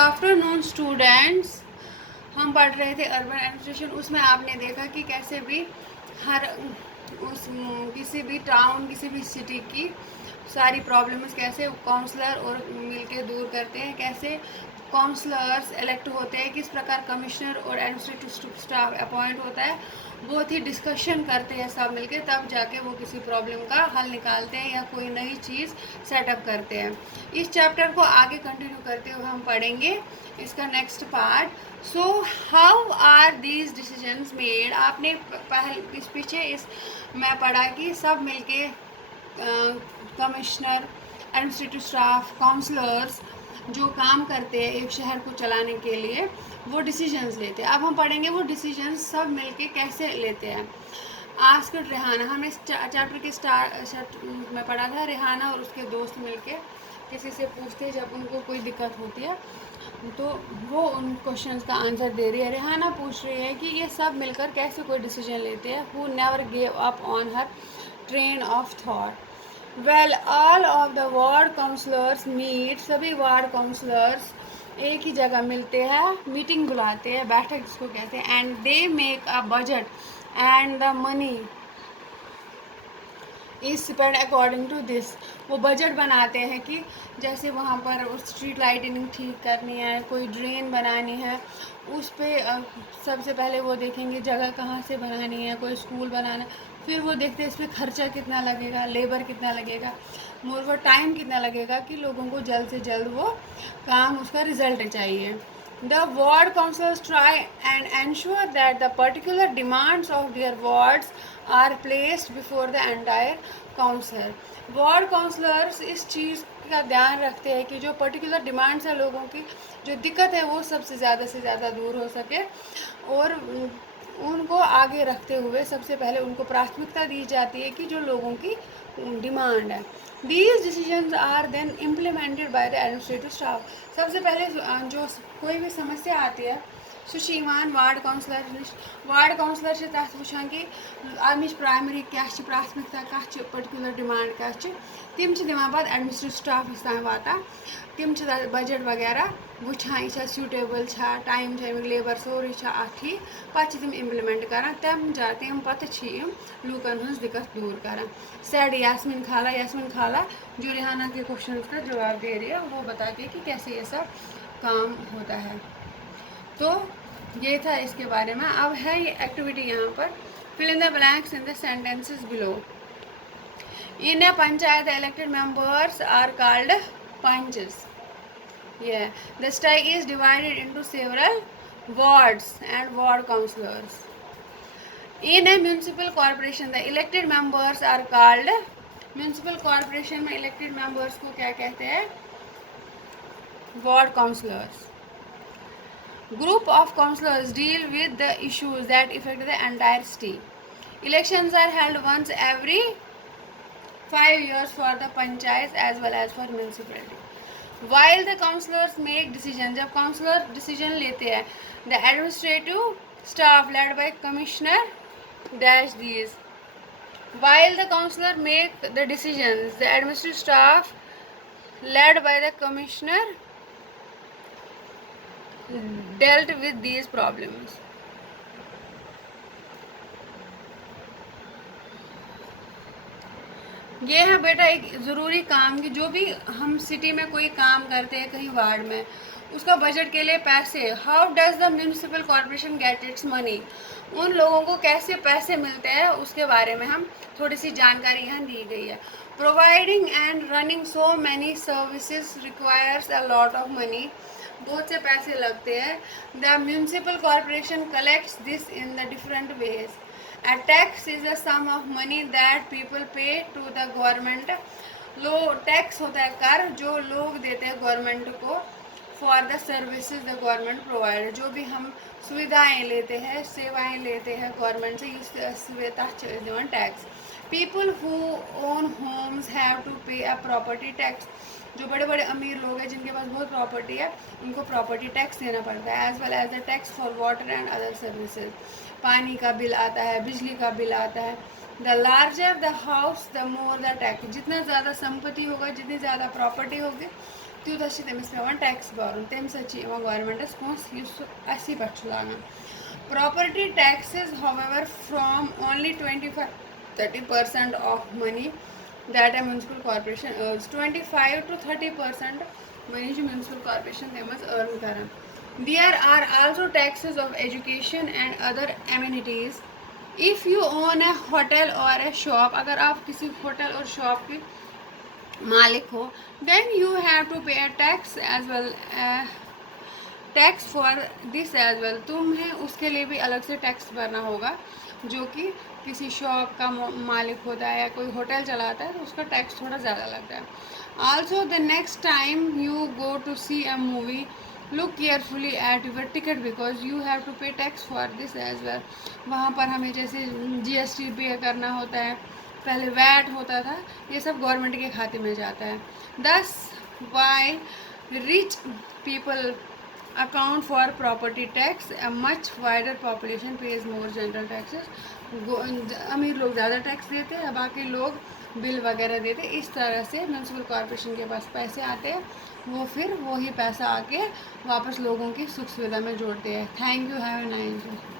Afternoon students. हम पढ़ रहे थे अर्बन एडमिनिस्ट्रेशन। उसमें आपने देखा कि कैसे भी हर उस किसी भी टाउन किसी भी सिटी की सारी प्रॉब्लम्स कैसे काउंसलर और मिलके दूर करते हैं, कैसे काउंसलर्स इलेक्ट होते हैं, किस प्रकार कमिश्नर और एडमिनिस्ट्रेटिव स्टाफ अपॉइंट होता है, बहुत ही डिस्कशन करते हैं सब मिलके, तब जाके वो किसी प्रॉब्लम का हल निकालते हैं या कोई नई चीज़ सेटअप करते हैं। इस चैप्टर को आगे कंटिन्यू करते हुए हम पढ़ेंगे इसका next part. So how are these decisions made. आपने पहले इस पीछे इस मैं पढ़ा कि सब मिलके कमिश्नर, एडमिनिस्ट्रेटिव स्टाफ, काउंसलर्स जो काम करते हैं एक शहर को चलाने के लिए, वो डिसीजंस लेते हैं। अब हम पढ़ेंगे वो डिसीजंस सब मिलके कैसे लेते हैं। आस्क्ड रेहाना, हमने इस चैप्टर के स्टार्ट में पढ़ा था। रेहाना और उसके दोस्त मिलके किसी से पूछते हैं जब उनको कोई दिक्कत होती है, तो वो उन क्वेश्चंस का आंसर दे रही है। रेहाना पूछ रही है कि ये सब मिलकर कैसे कोई डिसीजन लेते हैं। Who never gave up on her train of thought. Well all of the ward councillors meet, सभी वार्ड काउंसलर्स एक ही जगह मिलते हैं, मीटिंग बुलाते हैं, बैठक जिसको कहते हैं। And they make a budget and the money is spend according to this. वो बजट बनाते हैं कि जैसे वहाँ पर स्ट्रीट लाइटिंग ठीक करनी है, कोई ड्रेन बनानी है, उस पर सबसे पहले वो देखेंगे जगह कहाँ से बनानी है, कोई स्कूल बनाना है, फिर वो देखते हैं इस पर खर्चा कितना लगेगा, लेबर कितना लगेगा, मोर वो टाइम कितना लगेगा कि लोगों को जल्द से जल्द वो काम उसका रिजल्ट चाहिए। The ward councillors try and ensure that the particular demands of their wards are placed before the entire council. Ward councillors इस चीज़ का ध्यान रखते हैं कि जो पर्टिकुलर डिमांड्स है लोगों की, जो दिक्कत है वो सबसे ज़्यादा से ज़्यादा दूर हो सके, और उनको आगे रखते हुए सबसे पहले उनको प्राथमिकता दी जाती है कि जो लोगों की डिमांड है। These decisions are then implemented by the administrative staff. सबसे पहले जो कोई भी समस्या आती है सुशीमान वार्ड काउंसलर से तथ वुचान कि अमिच प्राइमरी क्या प्राथमिकता कत पर्टिकुलर डिमांड कत तम दिवान पत एडमिनिस्ट्रेटिव स्टाफस तान वातान, तम बजट वगैरह वुचान यह सूटेबल टाइम लेबर सोरे ठीक, पे तम इम्प्लीमेंट करान, तम पत लूकन हज दिक्कत दूर करान। सैड यास्मीन खाला जो रेहाना के क्वेश्चन का जवाब दे रही है, वो बताती है कि कैसे ये सब काम होता है। तो ये था इसके बारे में। अब है ये एक्टिविटी यहाँ पर, fill in the blanks in the sentences below. In a panchayat the elected members are called panches. Yeah, the state is divided into several wards and ward councillors. In a municipal corporation the elected members are called, municipal corporation में elected members को क्या कहते हैं, ward councillors. Group of councillors deal with the issues that affect the entire state. Elections are held once every 5 years for the panchayats as well as for municipality. While the councillors make decisions, जब counsellor decision लेते हैं, the administrative staff led by commissioner dash these. While the councillor make the decisions, the administrative staff led by the commissioner dealt with these problems. ये है बेटा एक ज़रूरी काम कि जो भी हम सिटी में कोई काम करते हैं कहीं वार्ड में, उसका बजट के लिए पैसे, how does the municipal corporation get its money, उन लोगों को कैसे पैसे मिलते हैं उसके बारे में हम थोड़ी सी जानकारी यहाँ दी गई है। Providing and running so many services requires a lot of money, बहुत से पैसे लगते हैं। The municipal corporation collects this in the different ways. A tax is a sum of money that people pay to the government. Tax होता है कर जो लोग देते हैं गवर्नमेंट को, for the services the government provide, जो भी हम सुविधाएं लेते हैं, सेवाएं लेते हैं गवर्नमेंट से, इस दिवान tax. People who own homes have to pay a property tax, जो बड़े बड़े अमीर लोग हैं जिनके पास बहुत प्रॉपर्टी है, उनको प्रॉपर्टी टैक्स देना पड़ता है। As well as the tax for water and other services, पानी का बिल आता है, बिजली का बिल आता है। The larger the house the more the tax, जितना ज़्यादा संपत्ति होगा, जितनी ज़्यादा प्रॉपर्टी होगी, तूत तमिस पे टैक्स भरन तम गवर्नमेंटस पोस असी पे लागान property taxes however from only 25-30% of money that a municipal corporation earns 25 to 30% money जो municipal corporation तमस earn करा there are also taxes of education and other amenities if you own a hotel or a shop अगर आप किसी hotel और shop की मालिक हो then you have to pay a tax as well tax for this as well तुम्हें उसके लिए भी अलग से टैक्स भरना होगा जो कि किसी शॉप का मालिक होता है या कोई होटल चलाता है तो उसका टैक्स थोड़ा ज़्यादा लगता है also the next time you go to see a movie look carefully at your ticket because you have to pay tax for this as well वहाँ पर हमें जैसे GST पे करना होता है पहले वैट होता था ये सब गवर्नमेंट के खाते में जाता है दस why rich people account for property tax a much wider population pays more general taxes अमीर लोग ज़्यादा टैक्स देते हैं बाकी लोग बिल वगैरह देते हैं इस तरह से म्यूनसिपल कॉरपोरेशन के पास पैसे आते हैं वो फिर वही पैसा आके वापस लोगों की सुख सुविधा में जोड़ते हैं thank you have a nice day